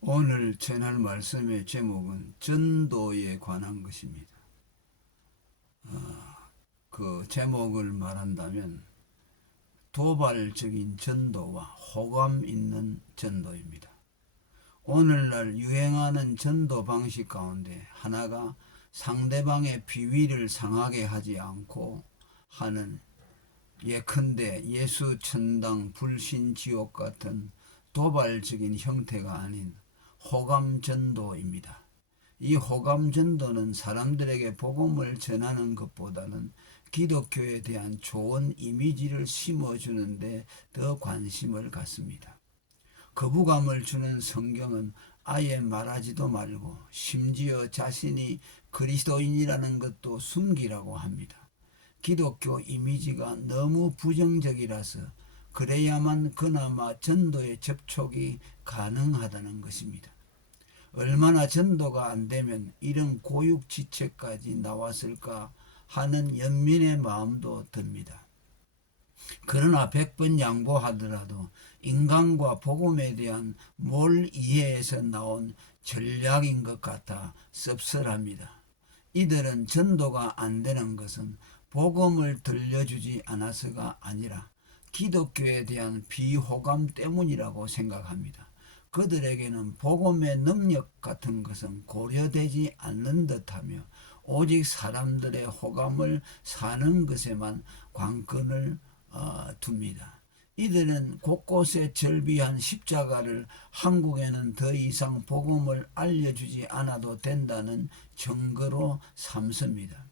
오늘 전할 말씀의 제목은 전도에 관한 것입니다. 그 제목을 말한다면 도발적인 전도와 호감 있는 전도입니다. 오늘날 유행하는 전도 방식 가운데 하나가 상대방의 비위를 상하게 하지 않고 하는, 예컨대 예수 천당 불신 지옥 같은 도발적인 형태가 아닌 호감 전도입니다. 이 호감 전도는 사람들에게 복음을 전하는 것보다는 기독교에 대한 좋은 이미지를 심어주는 데 더 관심을 갖습니다. 거부감을 주는 성경은 아예 말하지도 말고 심지어 자신이 그리스도인이라는 것도 숨기라고 합니다. 기독교 이미지가 너무 부정적이라서 그래야만 그나마 전도에 접촉이 가능하다는 것입니다. 얼마나 전도가 안 되면 이런 고육지책까지 나왔을까 하는 연민의 마음도 듭니다. 그러나 100번 양보하더라도 인간과 복음에 대한 몰 이해에서 나온 전략인 것 같아 씁쓸합니다. 이들은 전도가 안 되는 것은 복음을 들려주지 않아서가 아니라 기독교에 대한 비호감 때문이라고 생각합니다. 그들에게는 복음의 능력 같은 것은 고려되지 않는 듯하며 오직 사람들의 호감을 사는 것에만 관건을 둡니다. 이들은 곳곳에 절비한 십자가를 한국에는 더 이상 복음을 알려주지 않아도 된다는 증거로 삼습니다.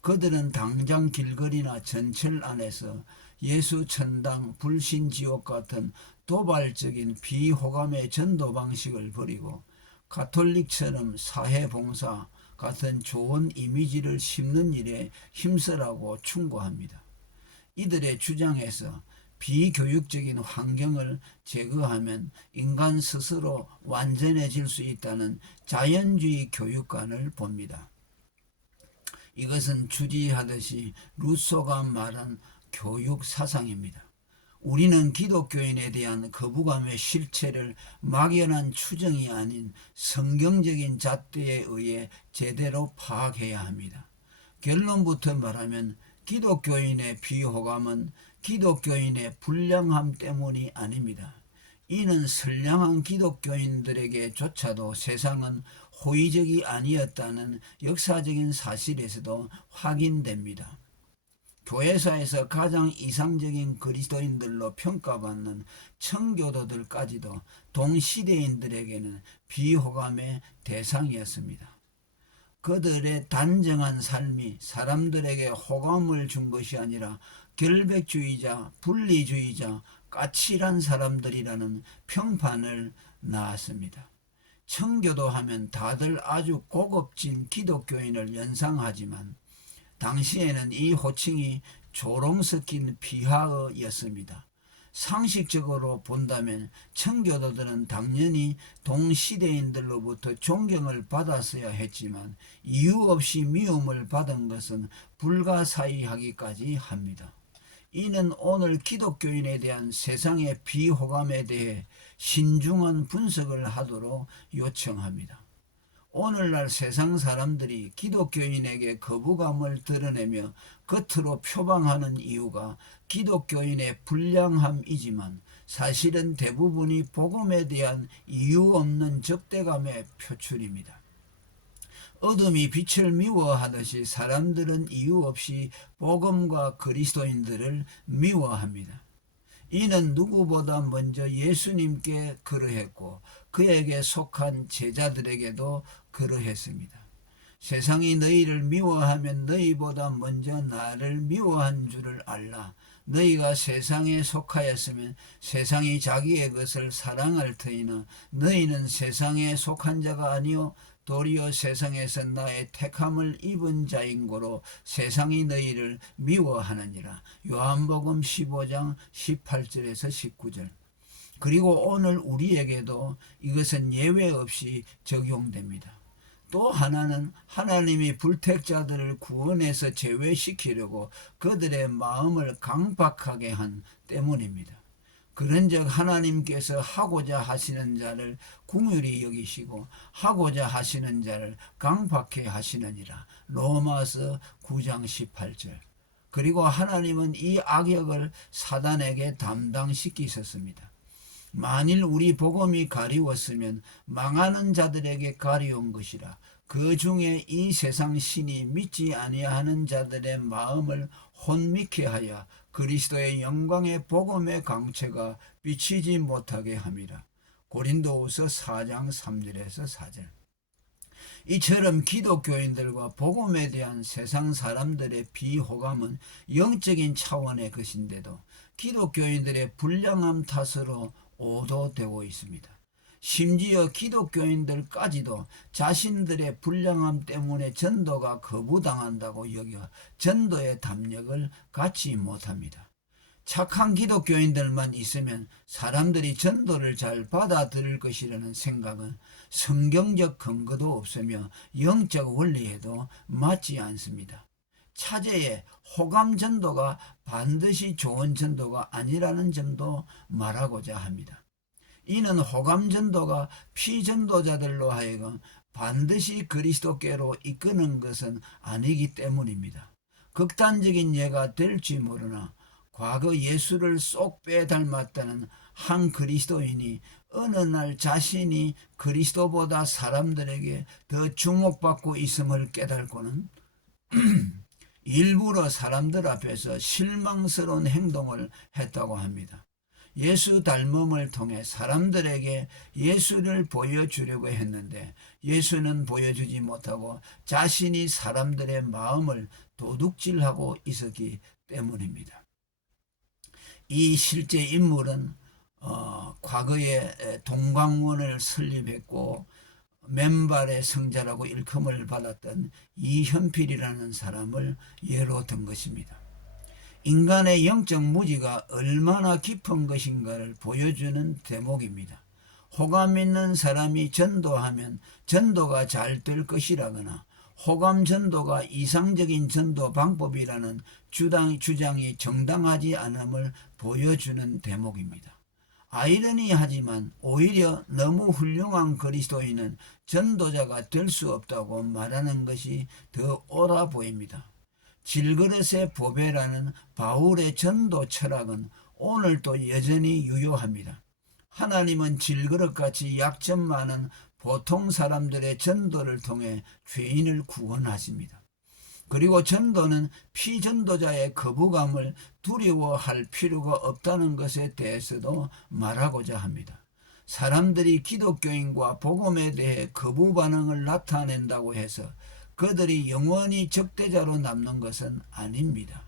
그들은 당장 길거리나 전철 안에서 예수 천당 불신 지옥 같은 도발적인 비호감의 전도 방식을 버리고 가톨릭처럼 사회봉사 같은 좋은 이미지를 심는 일에 힘쓰라고 충고합니다. 이들의 주장에서 비교육적인 환경을 제거하면 인간 스스로 완전해질 수 있다는 자연주의 교육관을 봅니다. 이것은 주지하듯이 루소가 말한 교육 사상입니다. 우리는 기독교인에 대한 거부감의 실체를 막연한 추정이 아닌 성경적인 잣대에 의해 제대로 파악해야 합니다. 결론부터 말하면 기독교인의 비호감은 기독교인의 불량함 때문이 아닙니다. 이는 선량한 기독교인들에게조차도 세상은 호의적이 아니었다는 역사적인 사실에서도 확인됩니다. 교회사에서 가장 이상적인 그리스도인들로 평가받는 청교도들까지도 동시대인들에게는 비호감의 대상이었습니다. 그들의 단정한 삶이 사람들에게 호감을 준 것이 아니라 결백주의자, 분리주의자, 까칠한 사람들이라는 평판을 낳았습니다. 청교도 하면 다들 아주 고급진 기독교인을 연상하지만 당시에는 이 호칭이 조롱 섞인 비하어였습니다. 상식적으로 본다면 청교도들은 당연히 동시대인들로부터 존경을 받았어야 했지만 이유 없이 미움을 받은 것은 불가사의하기까지 합니다. 이는 오늘 기독교인에 대한 세상의 비호감에 대해 신중한 분석을 하도록 요청합니다. 오늘날 세상 사람들이 기독교인에게 거부감을 드러내며 겉으로 표방하는 이유가 기독교인의 불량함이지만 사실은 대부분이 복음에 대한 이유 없는 적대감의 표출입니다. 어둠이 빛을 미워하듯이 사람들은 이유 없이 복음과 그리스도인들을 미워합니다. 이는 누구보다 먼저 예수님께 그러했고 그에게 속한 제자들에게도 그러했습니다. 세상이 너희를 미워하면 너희보다 먼저 나를 미워한 줄을 알라. 너희가 세상에 속하였으면 세상이 자기의 것을 사랑할 터이나 너희는 세상에 속한 자가 아니요 도리어 세상에서 나의 택함을 입은 자인고로 세상이 너희를 미워하느니라. 요한복음 15장 18절에서 19절. 그리고 오늘 우리에게도 이것은 예외 없이 적용됩니다. 또 하나는 하나님이 불택자들을 구원해서 제외시키려고 그들의 마음을 강박하게 한 때문입니다. 그런즉 하나님께서 하고자 하시는 자를 긍휼히 여기시고 하고자 하시는 자를 강팍해 하시느니라. 로마서 9장 18절. 그리고 하나님은 이 악역을 사단에게 담당시키셨습니다. 만일 우리 복음이 가리웠으면 망하는 자들에게 가리운 것이라. 그 중에 이 세상 신이 믿지 아니하는 자들의 마음을 혼미케 하여 그리스도의 영광의 복음의 강체가 비치지 못하게 함이라. 고린도후서 4장 3절에서 4절. 이처럼 기독교인들과 복음에 대한 세상 사람들의 비호감은 영적인 차원의 것인데도 기독교인들의 불량함 탓으로 오도되고 있습니다. 심지어 기독교인들까지도 자신들의 불량함 때문에 전도가 거부당한다고 여겨 전도의 담력을 갖지 못합니다. 착한 기독교인들만 있으면 사람들이 전도를 잘 받아들일 것이라는 생각은 성경적 근거도 없으며 영적 원리에도 맞지 않습니다. 차제에 호감 전도가 반드시 좋은 전도가 아니라는 점도 말하고자 합니다. 이는 호감 전도가 피전도자들로 하여금 반드시 그리스도께로 이끄는 것은 아니기 때문입니다. 극단적인 예가 될지 모르나 과거 예수를 쏙 빼닮았다는 한 그리스도인이 어느 날 자신이 그리스도보다 사람들에게 더 주목받고 있음을 깨닫고는 일부러 사람들 앞에서 실망스러운 행동을 했다고 합니다. 예수 닮음을 통해 사람들에게 예수를 보여주려고 했는데 예수는 보여주지 못하고 자신이 사람들의 마음을 도둑질하고 있었기 때문입니다. 이 실제 인물은 과거에 동방문을 설립했고 맨발의 성자라고 일컬음을 받았던 이현필이라는 사람을 예로 든 것입니다. 인간의 영적 무지가 얼마나 깊은 것인가를 보여주는 대목입니다. 호감 있는 사람이 전도하면 전도가 잘 될 것이라거나 호감 전도가 이상적인 전도 방법이라는 주장이 정당하지 않음을 보여주는 대목입니다. 아이러니하지만 오히려 너무 훌륭한 그리스도인은 전도자가 될 수 없다고 말하는 것이 더 옳아 보입니다. 질그릇의 보배라는 바울의 전도 철학은 오늘도 여전히 유효합니다. 하나님은 질그릇같이 약점 많은 보통 사람들의 전도를 통해 죄인을 구원하십니다. 그리고 전도는 피전도자의 거부감을 두려워할 필요가 없다는 것에 대해서도 말하고자 합니다. 사람들이 기독교인과 복음에 대해 거부 반응을 나타낸다고 해서 그들이 영원히 적대자로 남는 것은 아닙니다.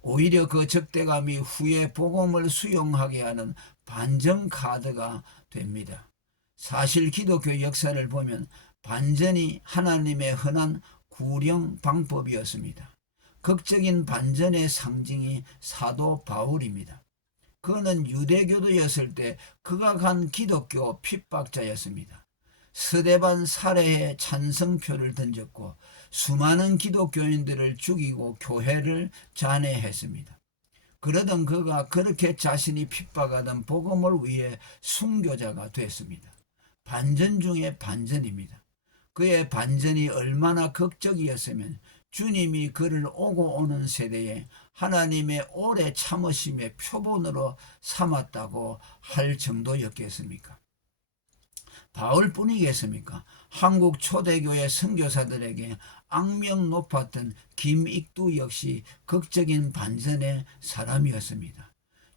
오히려 그 적대감이 후에 복음을 수용하게 하는 반전 카드가 됩니다. 사실 기독교 역사를 보면 반전이 하나님의 흔한 구령 방법이었습니다. 극적인 반전의 상징이 사도 바울입니다. 그는 유대교도였을 때 극악한 기독교 핍박자였습니다. 스데반 살해에 찬성표를 던졌고 수많은 기독교인들을 죽이고 교회를 잔해했습니다. 그러던 그가 그렇게 자신이 핍박하던 복음을 위해 순교자가 됐습니다. 반전 중에 반전입니다. 그의 반전이 얼마나 극적이었으면 주님이 그를 오고 오는 세대에 하나님의 오래 참으심의 표본으로 삼았다고 할 정도였겠습니까? 바울뿐이겠습니까? 한국 초대교회 선교사들에게 악명 높았던 김익두 역시 극적인 반전의 사람이었습니다.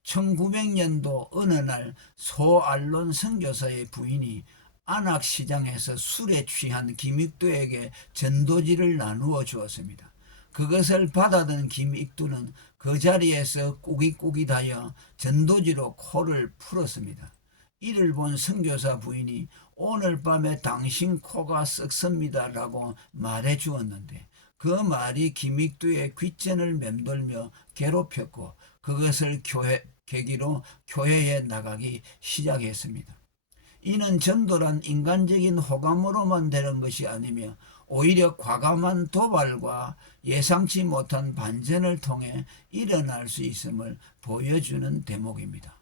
1900년도 어느 날 소알론 선교사의 부인이 안악시장에서 술에 취한 김익두에게 전도지를 나누어 주었습니다. 그것을 받아든 김익두는 그 자리에서 꾸깃꾸깃하여 전도지로 코를 풀었습니다. 이를 본 선교사 부인이 오늘 밤에 당신 코가 썩습니다 라고 말해 주었는데 그 말이 김익두의 귓전을 맴돌며 괴롭혔고 그것을 계기로 교회에 나가기 시작했습니다. 이는 전도란 인간적인 호감으로만 되는 것이 아니며 오히려 과감한 도발과 예상치 못한 반전을 통해 일어날 수 있음을 보여주는 대목입니다.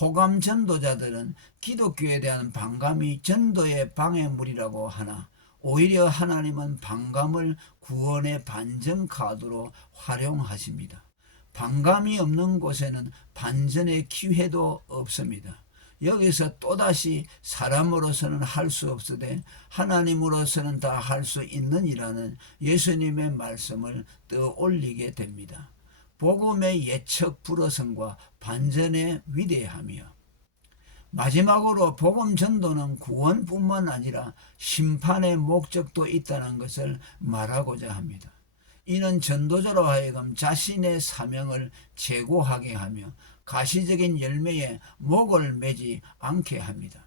호감 전도자들은 기독교에 대한 반감이 전도의 방해물이라고 하나 오히려 하나님은 반감을 구원의 반전 카드로 활용하십니다. 반감이 없는 곳에는 반전의 기회도 없습니다. 여기서 또다시 사람으로서는 할 수 없으되 하나님으로서는 다 할 수 있느니라는 예수님의 말씀을 떠올리게 됩니다. 복음의 예측 불허성과 반전의 위대함이요. 마지막으로 복음 전도는 구원뿐만 아니라 심판의 목적도 있다는 것을 말하고자 합니다. 이는 전도자로 하여금 자신의 사명을 제고하게 하며 가시적인 열매에 목을 매지 않게 합니다.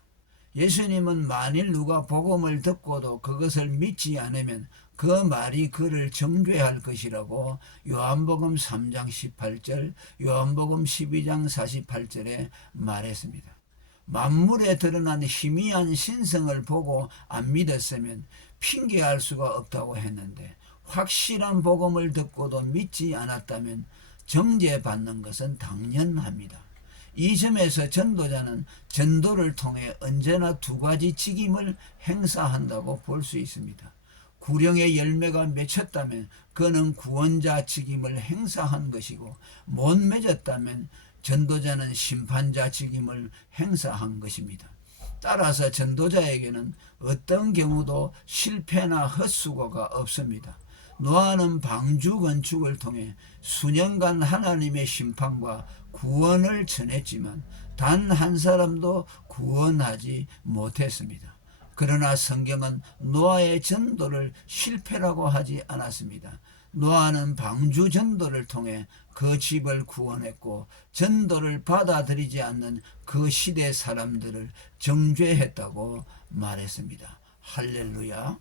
예수님은 만일 누가 복음을 듣고도 그것을 믿지 않으면 그 말이 그를 정죄할 것이라고 요한복음 3장 18절, 요한복음 12장 48절에 말했습니다. 만물에 드러난 희미한 신성을 보고 안 믿었으면 핑계할 수가 없다고 했는데 확실한 복음을 듣고도 믿지 않았다면 정죄받는 것은 당연합니다. 이 점에서 전도자는 전도를 통해 언제나 두 가지 직임을 행사한다고 볼 수 있습니다. 구령의 열매가 맺혔다면 그는 구원자 직임을 행사한 것이고 못 맺었다면 전도자는 심판자 직임을 행사한 것입니다. 따라서 전도자에게는 어떤 경우도 실패나 헛수고가 없습니다. 노아는 방주 건축을 통해 수년간 하나님의 심판과 구원을 전했지만 단 한 사람도 구원하지 못했습니다. 그러나 성경은 노아의 전도를 실패라고 하지 않았습니다. 노아는 방주 전도를 통해 그 집을 구원했고 전도를 받아들이지 않는 그 시대 사람들을 정죄했다고 말했습니다. 할렐루야.